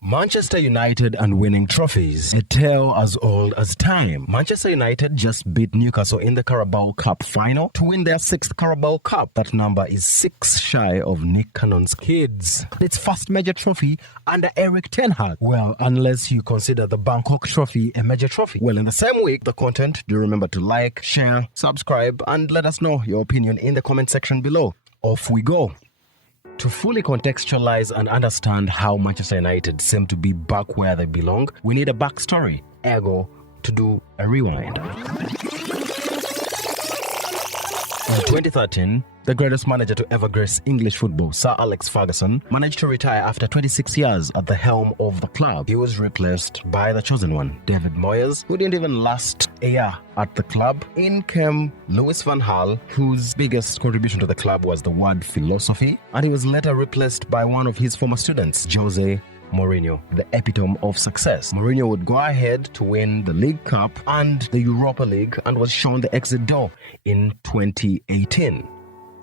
Manchester United and winning trophies, a tale as old as time. Manchester United just beat Newcastle in the Carabao Cup final to win their 6th Carabao Cup. That number is 6 shy of Nick Cannon's kids. Its first major trophy under Erik Ten Hag. Well, unless you consider the Bangkok trophy a major trophy. Well, in the same week, the content, do remember to like, share, subscribe, and let us know your opinion in the comment section below. Off we go. To fully contextualize and understand how Manchester United seem to be back where they belong, we need a backstory, ergo, to do a rewind. In 2013, the greatest manager to ever grace English football, Sir Alex Ferguson, managed to retire after 26 years at the helm of the club. He was replaced by the chosen one, David Moyes, who didn't even last a year at the club. In came Louis van Gaal, whose biggest contribution to the club was the word philosophy, and he was later replaced by one of his former students, Jose Mourinho, the epitome of success. Mourinho would go ahead to win the League Cup and the Europa League and was shown the exit door in 2018.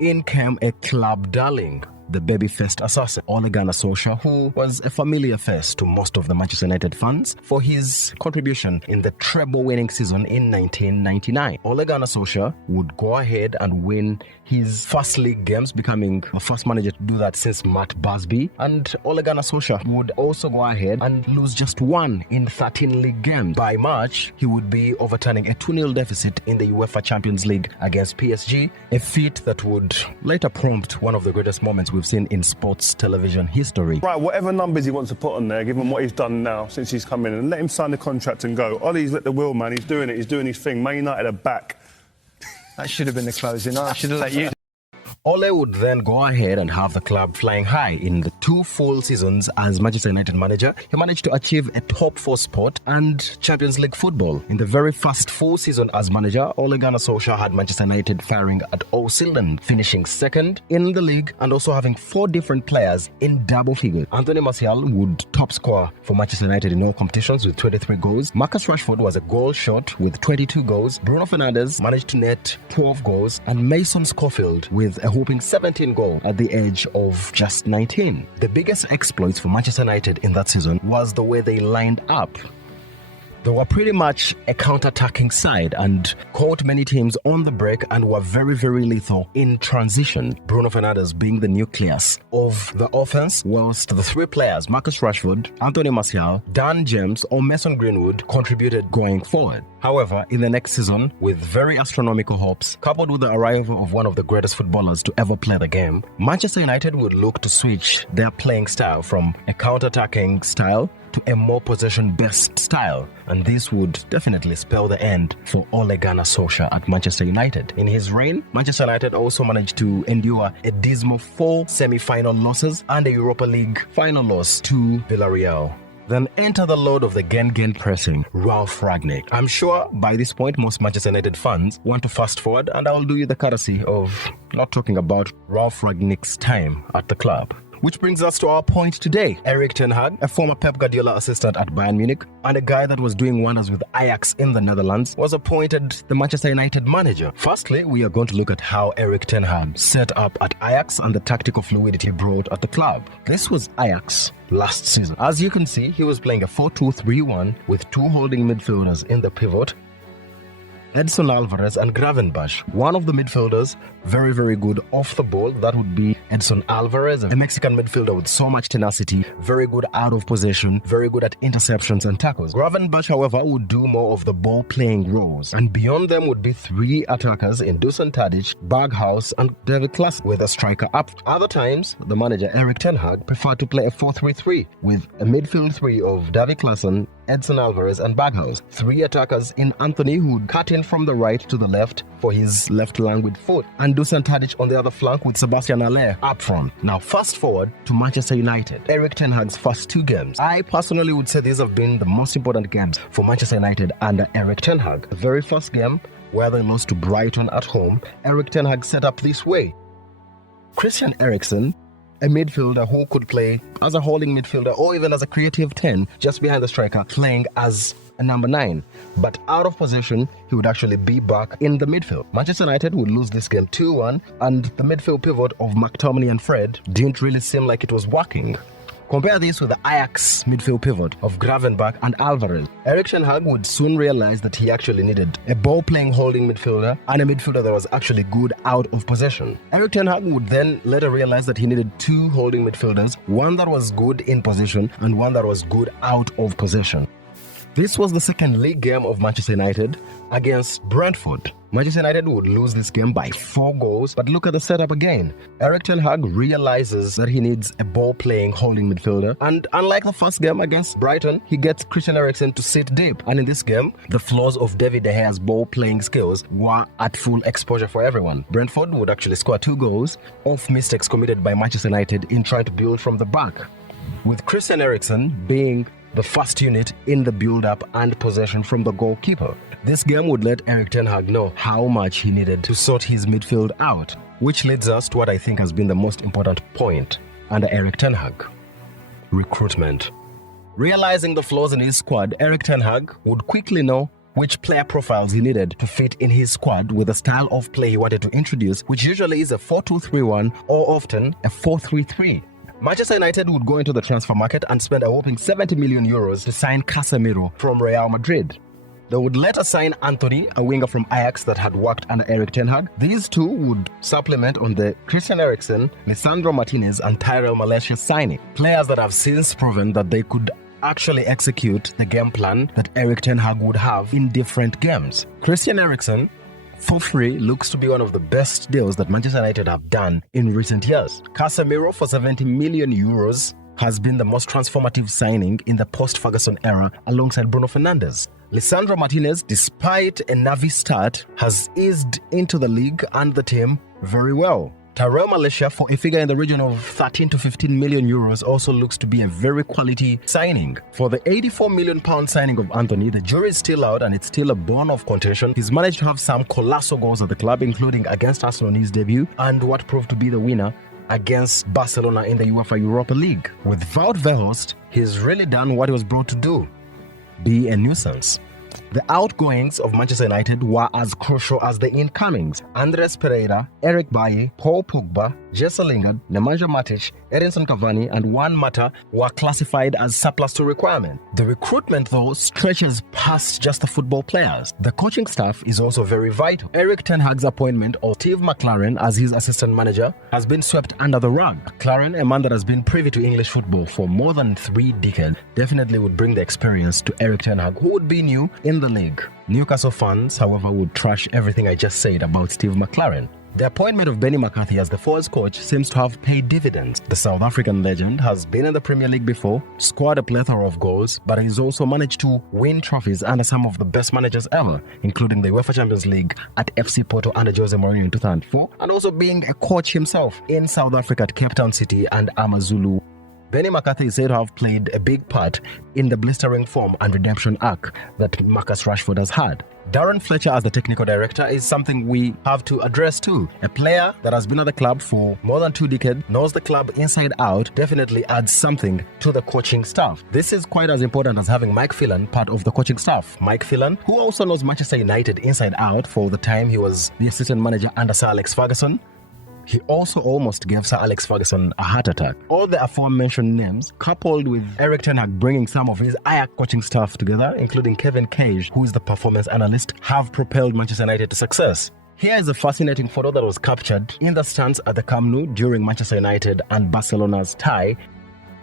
In came a club darling, the baby-faced assassin, Ole Gunnar Solskjaer, who was a familiar face to most of the Manchester United fans for his contribution in the treble-winning season in 1999. Ole Gunnar Solskjaer would go ahead and win his first league games, becoming the first manager to do that since Matt Busby. And Ole Gunnar Solskjaer would also go ahead and lose just one in 13 league games. By March, he would be overturning a 2-0 deficit in the UEFA Champions League against PSG, a feat that would later prompt one of the greatest moments we've seen in sports television history. Right, whatever numbers he wants to put on there, give him what he's done now since he's come in, and let him sign the contract and go. Ollie's let the wheel, man. He's doing it. He's doing his thing. Man United are back. That should have been the closing. I should have let you. Ole would then go ahead and have the club flying high. In the 2 full seasons as Manchester United manager, he managed to achieve a top 4 spot and Champions League football. In the very first full season as manager, Ole Gunnar Solskjaer had Manchester United firing at all cylinders, finishing 2nd in the league and also having 4 different players in double figures. Anthony Martial would top score for Manchester United in all competitions with 23 goals. Marcus Rashford was a goal shot with 22 goals. Bruno Fernandes managed to net 12 goals, and Mason Schofield with a whooping 17 goals at the age of just 19. The biggest exploits for Manchester United in that season was the way they lined up. They were pretty much a counter-attacking side and caught many teams on the break and were very, very lethal in transition. Bruno Fernandes being the nucleus of the offense, whilst the 3 players, Marcus Rashford, Anthony Martial, Dan James or Mason Greenwood, contributed going forward. However, in the next season, with very astronomical hopes, coupled with the arrival of one of the greatest footballers to ever play the game, Manchester United would look to switch their playing style from a counter-attacking style to a more possession-based style, and this would definitely spell the end for Ole Gunnar Solskjaer at Manchester United. In his reign, Manchester United also managed to endure a dismal 4 semi-final losses and a Europa League final loss to Villarreal. Then enter the lord of the gen pressing, Ralf Rangnick. I'm sure by this point most Manchester United fans want to fast forward, and I'll do you the courtesy of not talking about Ralf Rangnick's time at the club. Which brings us to our point today. Erik Ten Hag, a former Pep Guardiola assistant at Bayern Munich and a guy that was doing wonders with Ajax in the Netherlands, was appointed the Manchester United manager. Firstly, we are going to look at how Erik Ten Hag set up at Ajax and the tactical fluidity he brought at the club. This was Ajax last season. As you can see, he was playing a 4-2-3-1 with 2 holding midfielders in the pivot, Edson Alvarez and Gravenberch. One of the midfielders, very, very good off the ball. That would be Edson Alvarez, a Mexican midfielder with so much tenacity, very good out of possession, very good at interceptions and tackles. Gravenberch, however, would do more of the ball-playing roles. And beyond them would be 3 attackers in Dusan Tadic, Hag'S and David Klaassen, with a striker up. Other times, the manager Erik Ten Hag preferred to play a 4-3-3 with a midfield 3 of David Klaassen, Edson Alvarez and Hag'S. 3 attackers in Anthony, who would cut in from the right to the left for his left languid foot, and Dusan Tadic on the other flank with Sebastian Haller up front. Now fast forward to Manchester United, Erik Ten Hag's first 2 games. I personally would say these have been the most important games for Manchester United under Erik Ten Hag. The very first game, where they lost to Brighton at home, Erik Ten Hag set up this way. Christian Eriksen, a midfielder who could play as a holding midfielder or even as a creative 10 just behind the striker, playing as a number 9. But out of position, he would actually be back in the midfield. Manchester United would lose this game 2-1, and the midfield pivot of McTominay and Fred didn't really seem like it was working. Compare this with the Ajax midfield pivot of Gravenberch and Alvarez. Erik Ten Hag would soon realize that he actually needed a ball-playing holding midfielder and a midfielder that was actually good out of possession. Erik Ten Hag would then later realize that he needed two holding midfielders, one that was good in position and one that was good out of possession. This was the second league game of Manchester United against Brentford. Manchester United would lose this game by 4 goals, but look at the setup again. Erik Ten Hag realizes that he needs a ball-playing holding midfielder, and unlike the first game against Brighton, he gets Christian Eriksen to sit deep. And in this game, the flaws of David De Gea's ball-playing skills were at full exposure for everyone. Brentford would actually score 2 goals off mistakes committed by Manchester United in trying to build from the back, with Christian Eriksen being the first unit in the build-up and possession from the goalkeeper. This game would let Erik Ten Hag know how much he needed to sort his midfield out, which leads us to what I think has been the most important point under Erik Ten Hag: recruitment. Realizing the flaws in his squad, Erik Ten Hag would quickly know which player profiles he needed to fit in his squad with the style of play he wanted to introduce, which usually is a 4-2-3-1 or often a 4-3-3. Manchester United would go into the transfer market and spend a whopping 70 million euros to sign Casemiro from Real Madrid. They would later sign Anthony, a winger from Ajax that had worked under Erik Ten Hag. These two would supplement on the Christian Eriksen, Lisandro Martinez and Tyrell Malacia signing. Players that have since proven that they could actually execute the game plan that Erik Ten Hag would have in different games. Christian Eriksen, for free, looks to be one of the best deals that Manchester United have done in recent years. Casemiro for 70 million euros has been the most transformative signing in the post-Ferguson era alongside Bruno Fernandes. Lisandro Martinez, despite a Navi start, has eased into the league and the team very well. Tyrell Malacia, for a figure in the region of 13 to 15 million euros, also looks to be a very quality signing. For the 84 million pound signing of Anthony, the jury is still out and it's still a bone of contention. He's managed to have some colossal goals at the club, including against Arsenal in his debut and what proved to be the winner against Barcelona in the UEFA Europa League. Without Weghorst, he's really done what he was brought to do: be a nuisance. The outgoings of Manchester United were as crucial as the incomings. Andres Pereira, Eric Bailly, Paul Pogba, Jesse Lingard, Nemanja Matic, Edinson Cavani and Juan Mata were classified as surplus to requirement. The recruitment, though, stretches past just the football players. The coaching staff is also very vital. Erik Ten Hag's appointment of Steve McLaren as his assistant manager has been swept under the rug. McLaren, a man that has been privy to English football for more than 3 decades, definitely would bring the experience to Erik Ten Hag, who would be new in the league. Newcastle fans, however, would trash everything I just said about Steve McLaren. The appointment of Benny McCarthy as the Forwards coach seems to have paid dividends. The South African legend has been in the Premier League before, scored a plethora of goals, but he's also managed to win trophies under some of the best managers ever, including the UEFA Champions League at FC Porto under Jose Mourinho in 2004, and also being a coach himself in South Africa at Cape Town City and Amazulu. Benny McCarthy is said to have played a big part in the blistering form and redemption arc that Marcus Rashford has had. Darren Fletcher as the technical director is something we have to address too. A player that has been at the club for more than 2 decades, knows the club inside out, definitely adds something to the coaching staff. This is quite as important as having Mike Phelan part of the coaching staff. Mike Phelan, who also knows Manchester United inside out for the time he was the assistant manager under Sir Alex Ferguson. He also almost gave Sir Alex Ferguson a heart attack. All the aforementioned names, coupled with Erik Ten Hag bringing some of his Ajax coaching staff together, including Kevin Cage, who is the performance analyst, have propelled Manchester United to success. Here is a fascinating photo that was captured in the stands at the Camp Nou during Manchester United and Barcelona's tie.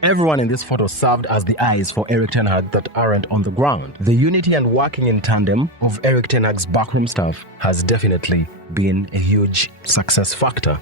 Everyone in this photo served as the eyes for Erik Ten Hag that aren't on the ground. The unity and working in tandem of Erik Ten Hag's backroom staff has definitely been a huge success factor.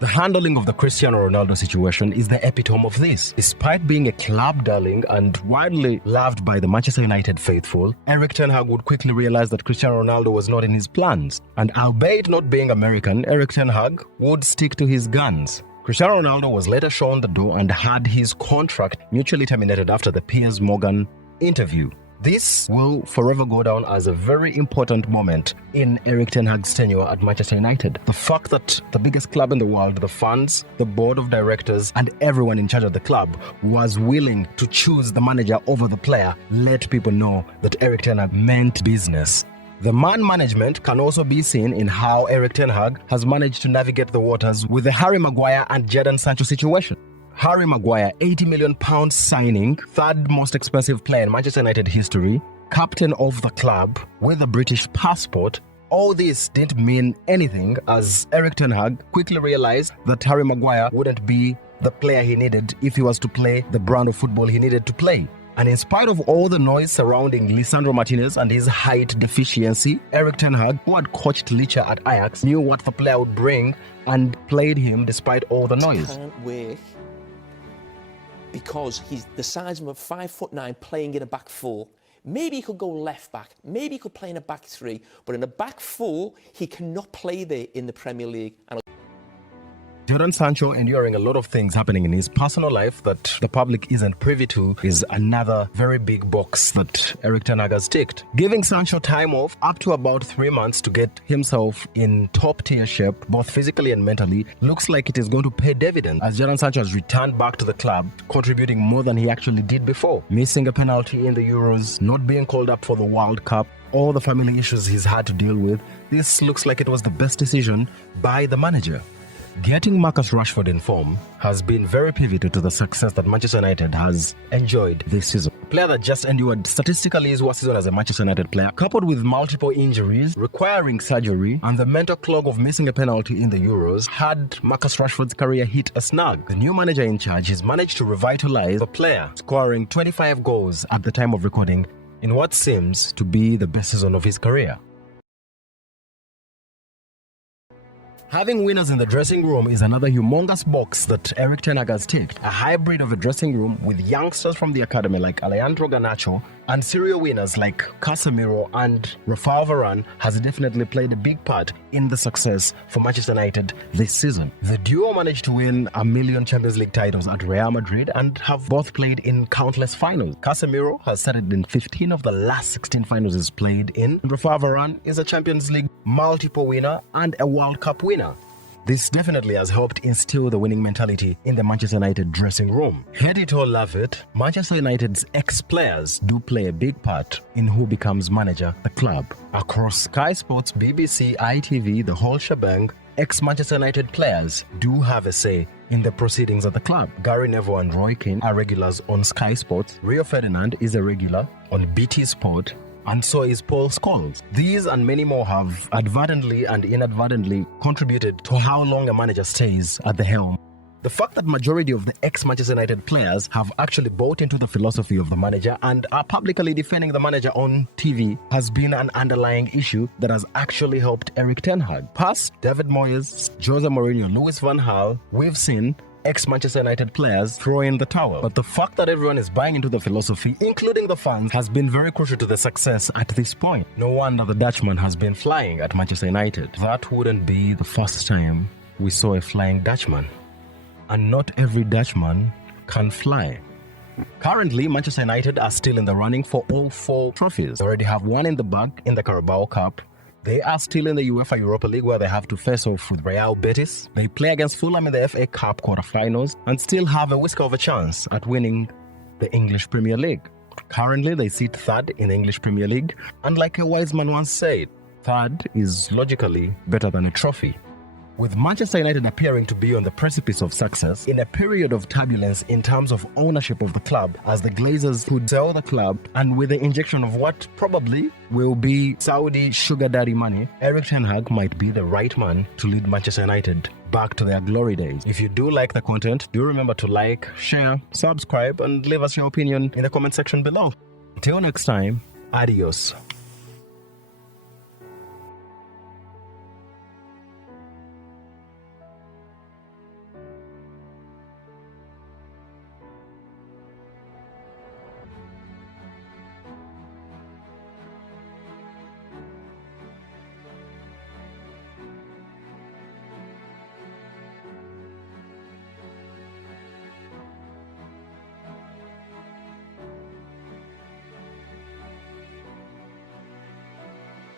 The handling of the Cristiano Ronaldo situation is the epitome of this. Despite being a club darling and widely loved by the Manchester United faithful, Erik Ten Hag would quickly realize that Cristiano Ronaldo was not in his plans. And albeit not being American, Erik Ten Hag would stick to his guns. Cristiano Ronaldo was later shown the door and had his contract mutually terminated after the Piers Morgan interview. This will forever go down as a very important moment in Erik Ten Hag's tenure at Manchester United. The fact that the biggest club in the world, the fans, the board of directors, and everyone in charge of the club was willing to choose the manager over the player let people know that Erik Ten Hag meant business. The man management can also be seen in how Erik Ten Hag has managed to navigate the waters with the Harry Maguire and Jadon Sancho situation. Harry Maguire, £80 million signing, third most expensive player in Manchester United history, captain of the club with a British passport. All this didn't mean anything as Erik Ten Hag quickly realized that Harry Maguire wouldn't be the player he needed if he was to play the brand of football he needed to play. And in spite of all the noise surrounding Lisandro Martinez and his height deficiency, Erik Ten Hag, who had coached Licha at Ajax, knew what the player would bring and played him despite all the noise. Can't work because he's the size of a 5'9" playing in a back four. Maybe he could go left back, maybe he could play in a back three, but in a back four, he cannot play there in the Premier League. And Jadon Sancho enduring a lot of things happening in his personal life that the public isn't privy to is another very big box that Erik Ten Hag has ticked. Giving Sancho time off up to about 3 months to get himself in top tier shape, both physically and mentally, looks like it is going to pay dividends as Jadon Sancho has returned back to the club, contributing more than he actually did before. Missing a penalty in the Euros, not being called up for the World Cup, all the family issues he's had to deal with, this looks like it was the best decision by the manager. Getting Marcus Rashford in form has been very pivotal to the success that Manchester United has enjoyed this season. A player that just endured statistically his worst season as a Manchester United player, coupled with multiple injuries, requiring surgery, and the mental clog of missing a penalty in the Euros, had Marcus Rashford's career hit a snag. The new manager in charge has managed to revitalize the player, scoring 25 goals at the time of recording in what seems to be the best season of his career. Having winners in the dressing room is another humongous box that Erik Ten Hag has ticked. A hybrid of a dressing room with youngsters from the academy like Alejandro Garnacho and serial winners like Casemiro and Rafael Varane has definitely played a big part in the success for Manchester United this season. The duo managed to win a million Champions League titles at Real Madrid and have both played in countless finals. Casemiro has started in 15 of the last 16 finals he's played in. Rafael Varane is a Champions League multiple winner and a World Cup winner. This definitely has helped instill the winning mentality in the Manchester United dressing room. Hate it or love it, Manchester United's ex-players do play a big part in who becomes manager of the club. Across Sky Sports, BBC, ITV, the whole shebang, ex-Manchester United players do have a say in the proceedings of the club. Gary Neville and Roy Keane are regulars on Sky Sports. Rio Ferdinand is a regular on BT Sport. And so is Paul Scholes. These and many more have advertently and inadvertently contributed to how long a manager stays at the helm. The fact that majority of the ex-Manchester United players have actually bought into the philosophy of the manager and are publicly defending the manager on TV has been an underlying issue that has actually helped Erik Ten Hag. Past David Moyes, Jose Mourinho, Louis van Gaal, we've seen ex-Manchester United players throw in the towel. But the fact that everyone is buying into the philosophy, including the fans, has been very crucial to the success at this point. No wonder the Dutchman has been flying at Manchester United. That wouldn't be the first time we saw a flying Dutchman. And not every Dutchman can fly. Currently, Manchester United are still in the running for all 4 trophies. They already have one in the bag in the Carabao Cup. They are still in the UEFA Europa League where they have to face off with Real Betis. They play against Fulham in the FA Cup quarterfinals and still have a whisker of a chance at winning the English Premier League. Currently, they sit third in the English Premier League, and like a wise man once said, third is logically better than a trophy. With Manchester United appearing to be on the precipice of success in a period of turbulence in terms of ownership of the club as the Glazers could sell the club, and with the injection of what probably will be Saudi sugar daddy money, Erik Ten Hag might be the right man to lead Manchester United back to their glory days. If you do like the content, do remember to like, share, subscribe, and leave us your opinion in the comment section below. Until next time, adios.